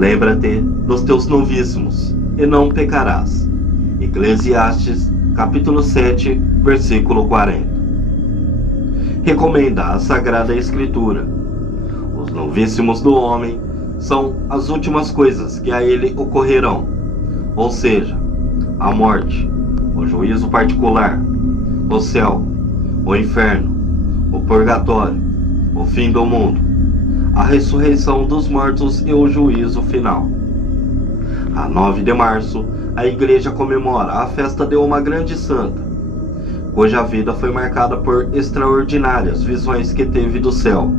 Lembra-te dos teus novíssimos, e não pecarás. Eclesiastes, capítulo 7, versículo 40. Recomenda a Sagrada Escritura. Os novíssimos do homem são as últimas coisas que a ele ocorrerão, ou seja, a morte, o juízo particular, o céu, o inferno, o purgatório, o fim do mundo, a ressurreição dos mortos e o juízo final. A 9 de março, a Igreja comemora a festa de uma grande santa, cuja vida foi marcada por extraordinárias visões que teve do céu,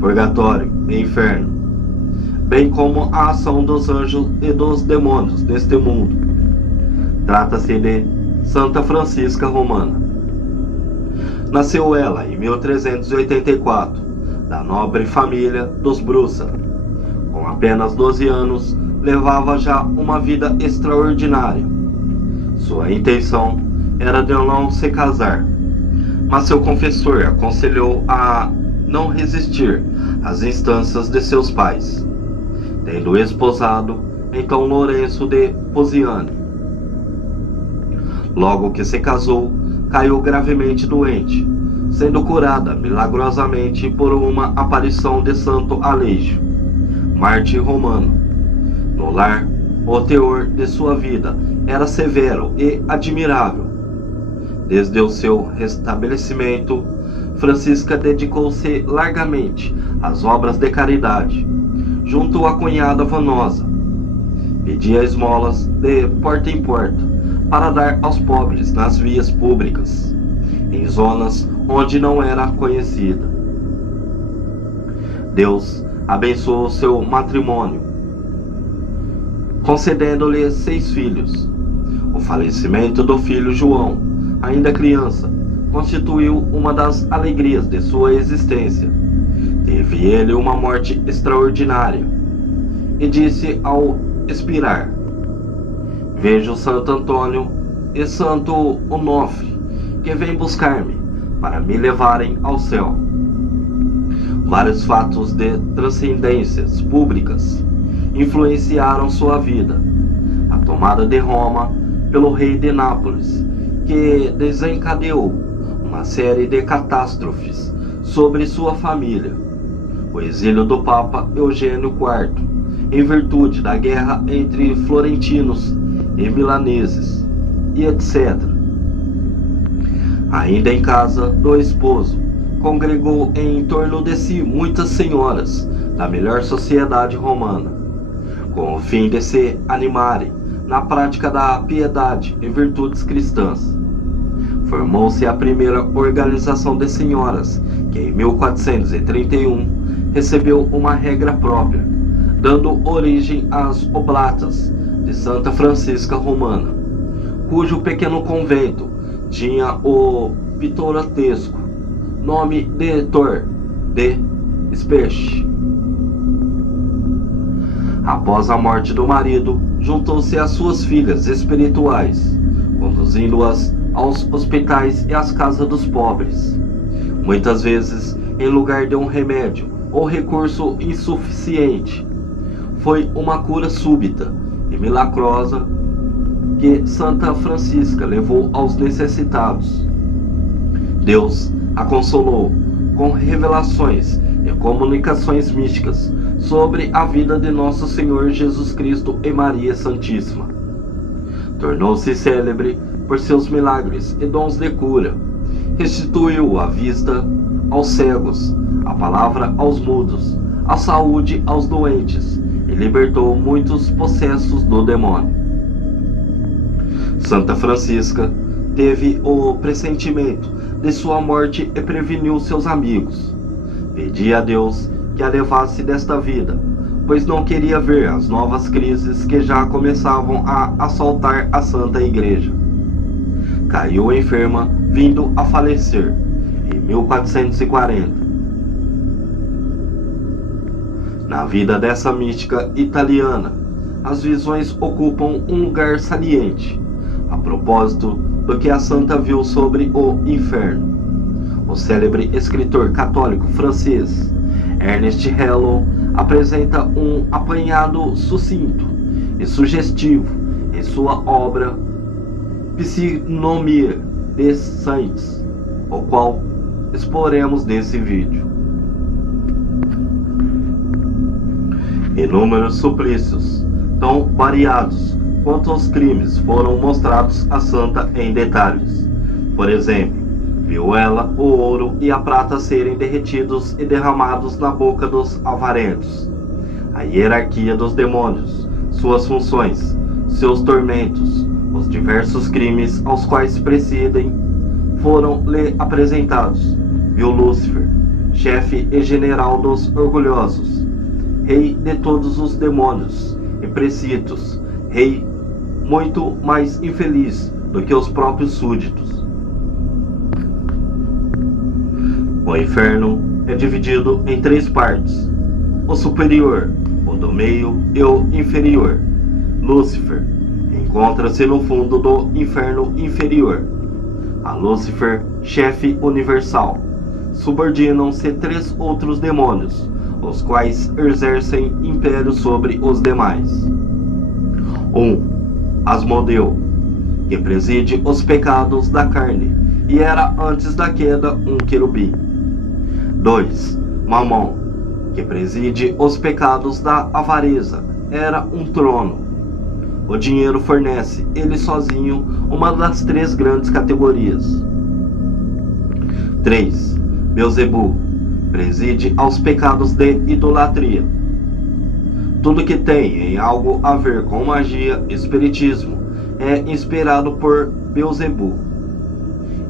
purgatório e inferno, bem como a ação dos anjos e dos demônios neste mundo. Trata-se de Santa Francisca Romana. Nasceu ela em 1384, da nobre família dos Brussa. Com apenas 12 anos, levava já uma vida extraordinária. Sua intenção era de não se casar, mas seu confessor aconselhou a não resistir às instâncias de seus pais, tendo esposado então Lourenço de Poziane. Logo que se casou, caiu gravemente doente, sendo curada milagrosamente por uma aparição de Santo Aleixo, mártir romano. No lar, o teor de sua vida era severo e admirável. Desde o seu restabelecimento, Francisca dedicou-se largamente às obras de caridade, junto à cunhada Vanosa. Pedia esmolas de porta em porta para dar aos pobres nas vias públicas, em zonas onde não era conhecida. Deus abençoou seu matrimônio, concedendo-lhe 6 filhos. O falecimento do filho João, ainda criança, constituiu uma das alegrias de sua existência. Teve ele uma morte extraordinária, e disse ao expirar: vejo Santo Antônio e Santo Onofre, que vêm buscar-me para me levarem ao céu. Vários fatos de transcendências públicas influenciaram sua vida. A tomada de Roma pelo rei de Nápoles, que desencadeou uma série de catástrofes sobre sua família. O exílio do Papa Eugênio IV, em virtude da guerra entre florentinos e milaneses, e etc. Ainda em casa do esposo, congregou em torno de si muitas senhoras da melhor sociedade romana, com o fim de se animarem na prática da piedade e virtudes cristãs. Formou-se a primeira organização de senhoras, que em 1431 recebeu uma regra própria, dando origem às Oblatas de Santa Francisca Romana, cujo pequeno convento tinha o pitoresco nome de Tor de Speche. Após a morte do marido, juntou-se às suas filhas espirituais, conduzindo-as aos hospitais e às casas dos pobres, muitas vezes em lugar de um remédio ou recurso insuficiente. Foi uma cura súbita e milagrosa que Santa Francisca levou aos necessitados. Deus a consolou com revelações e comunicações místicas sobre a vida de Nosso Senhor Jesus Cristo e Maria Santíssima. Tornou-se célebre por seus milagres e dons de cura. Restituiu a vista aos cegos, a palavra aos mudos, a saúde aos doentes, e libertou muitos possessos do demônio. Santa Francisca teve o pressentimento de sua morte e preveniu seus amigos. Pedia a Deus que a levasse desta vida, pois não queria ver as novas crises que já começavam a assaltar a Santa Igreja. Caiu enferma, vindo a falecer em 1440. Na vida dessa mística italiana, as visões ocupam um lugar saliente, a propósito do que a santa viu sobre o inferno. O célebre escritor católico francês Ernest Hello apresenta um apanhado sucinto e sugestivo em sua obra Psiconomia des Saints, o qual exploremos nesse vídeo. Inúmeros suplícios, tão variados quanto os crimes, foram mostrados à santa em detalhes. Por exemplo, viu ela o ouro e a prata serem derretidos e derramados na boca dos avarentos. A hierarquia dos demônios, suas funções, seus tormentos, os diversos crimes aos quais presidem, foram-lhe apresentados. Viu Lúcifer, chefe e general dos orgulhosos, rei de todos os demônios e precitos, rei muito mais infeliz do que os próprios súditos. O inferno é dividido em 3 partes: o superior, o do meio e o inferior. Lúcifer encontra-se no fundo do inferno inferior. A Lúcifer, chefe universal, subordinam-se 3 outros demônios, os quais exercem império sobre os demais. 1. Asmodeu, que preside os pecados da carne, e era antes da queda um querubim. 2. Mamon, que preside os pecados da avareza, era um trono. O dinheiro fornece, ele sozinho, uma das 3 grandes categorias. 3. Beelzebu, preside aos pecados de idolatria. Tudo que tem em algo a ver com magia, espiritismo, é inspirado por Beelzebu.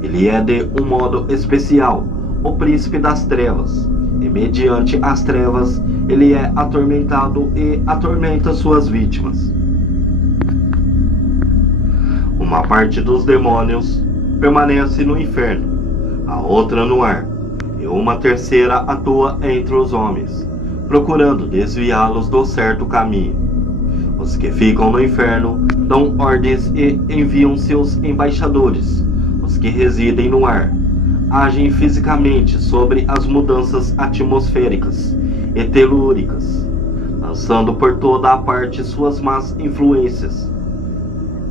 Ele é de um modo especial o príncipe das trevas, e mediante as trevas ele é atormentado e atormenta suas vítimas. Uma parte dos demônios permanece no inferno, a outra no ar, e uma terceira atua entre os homens, procurando desviá-los do certo caminho. Os que ficam no inferno dão ordens e enviam seus embaixadores. Os que residem no ar agem fisicamente sobre as mudanças atmosféricas e telúricas, lançando por toda a parte suas más influências,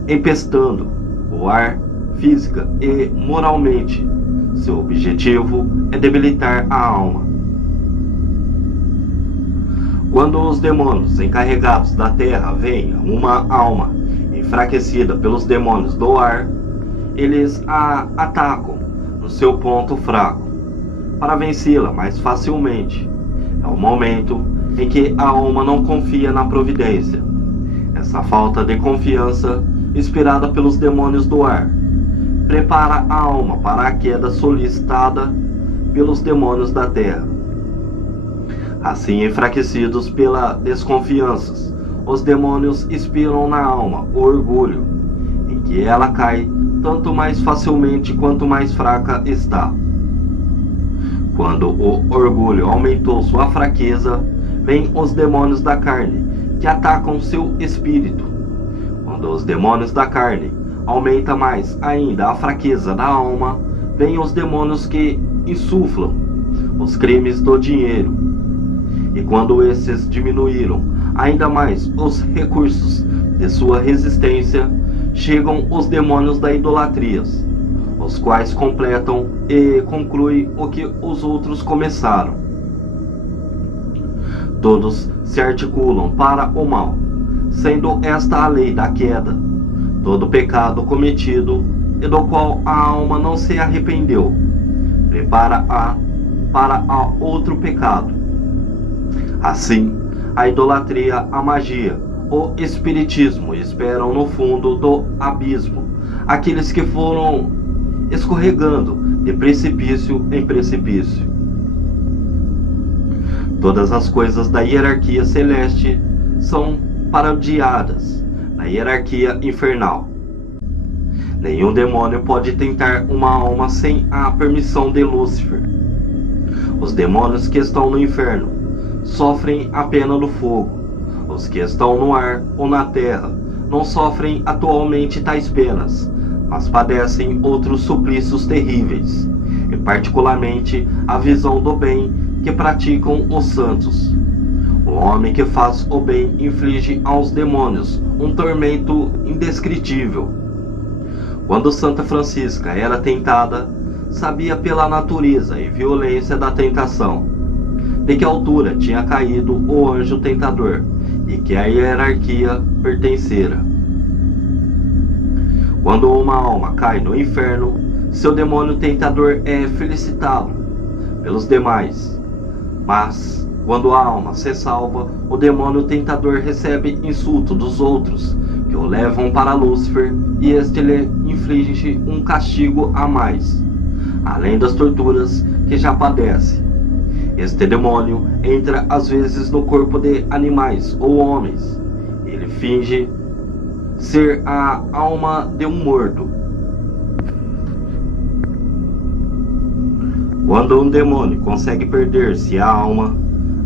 empestando o ar física e moralmente. Seu objetivo é debilitar a alma. Quando os demônios encarregados da terra veem uma alma enfraquecida pelos demônios do ar, eles a atacam no seu ponto fraco, para vencê-la mais facilmente. É o momento em que a alma não confia na providência. Essa falta de confiança, inspirada pelos demônios do ar, prepara a alma para a queda solicitada pelos demônios da terra. Assim, enfraquecidos pela desconfiança, os demônios inspiram na alma o orgulho, em que ela cai tanto mais facilmente quanto mais fraca está. Quando o orgulho aumentou sua fraqueza, vêm os demônios da carne, que atacam seu espírito. Quando os demônios da carne aumenta mais ainda a fraqueza da alma, vêm os demônios que insuflam os crimes do dinheiro. E quando esses diminuíram ainda mais os recursos de sua resistência, chegam os demônios da idolatria, os quais completam e concluem o que os outros começaram. Todos se articulam para o mal, sendo esta a lei da queda. Todo pecado cometido e do qual a alma não se arrependeu, prepara-a para outro pecado. Assim, a idolatria, a magia, o espiritismo esperam no fundo do abismo aqueles que foram escorregando de precipício em precipício. Todas as coisas da hierarquia celeste são parodiadas na hierarquia infernal. Nenhum demônio pode tentar uma alma sem a permissão de Lúcifer. Os demônios que estão no inferno sofrem a pena do fogo. Os que estão no ar ou na terra não sofrem atualmente tais penas, mas padecem outros suplícios terríveis, e particularmente a visão do bem que praticam os santos. O homem que faz o bem inflige aos demônios um tormento indescritível. Quando Santa Francisca era tentada, sabia pela natureza e violência da tentação, de que altura tinha caído o anjo tentador e que a hierarquia pertencera. Quando uma alma cai no inferno, seu demônio tentador é felicitado pelos demais. Mas, quando a alma se salva, o demônio tentador recebe insulto dos outros, que o levam para Lúcifer, e este lhe inflige um castigo a mais, além das torturas que já padece. Este demônio entra às vezes no corpo de animais ou homens. Ele finge ser a alma de um morto. Quando um demônio consegue perder-se a alma,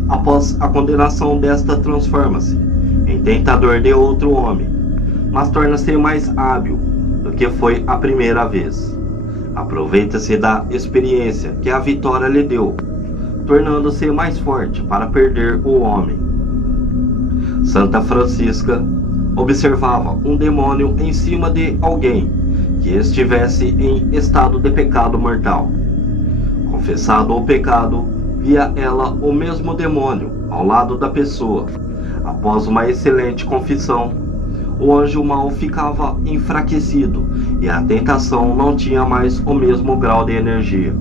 após a condenação desta transforma-se em tentador de outro homem, mas torna-se mais hábil do que foi a primeira vez. Aproveita-se da experiência que a vitória lhe deu, tornando-se mais forte para perder o homem. Santa Francisca observava um demônio em cima de alguém que estivesse em estado de pecado mortal. Confessado o pecado, via ela o mesmo demônio ao lado da pessoa. Após uma excelente confissão, o anjo mau ficava enfraquecido e a tentação não tinha mais o mesmo grau de energia.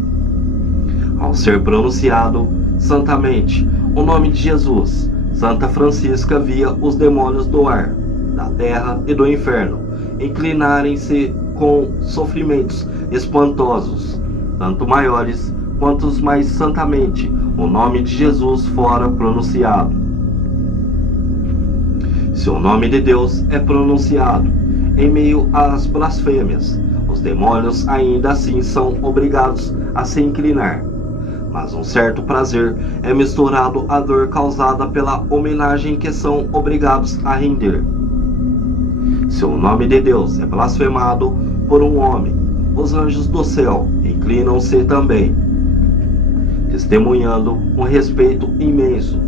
Ao ser pronunciado santamente o nome de Jesus, Santa Francisca via os demônios do ar, da terra e do inferno inclinarem-se com sofrimentos espantosos, tanto maiores quanto mais santamente o nome de Jesus fora pronunciado. Se o nome de Deus é pronunciado em meio às blasfêmias, os demônios ainda assim são obrigados a se inclinar. Mas um certo prazer é misturado à dor causada pela homenagem que são obrigados a render. Se o nome de Deus é blasfemado por um homem, os anjos do céu inclinam-se também, testemunhando um respeito imenso.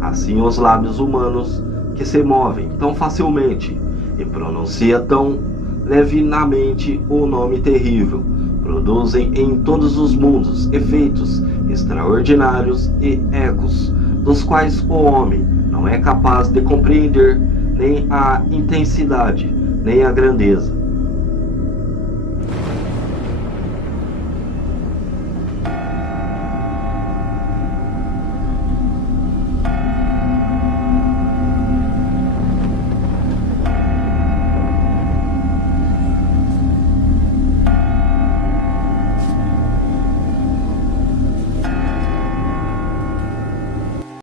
Assim os lábios humanos, que se movem tão facilmente e pronunciam tão levianamente o nome terrível, produzem em todos os mundos efeitos extraordinários e ecos, dos quais o homem não é capaz de compreender nem a intensidade, nem a grandeza.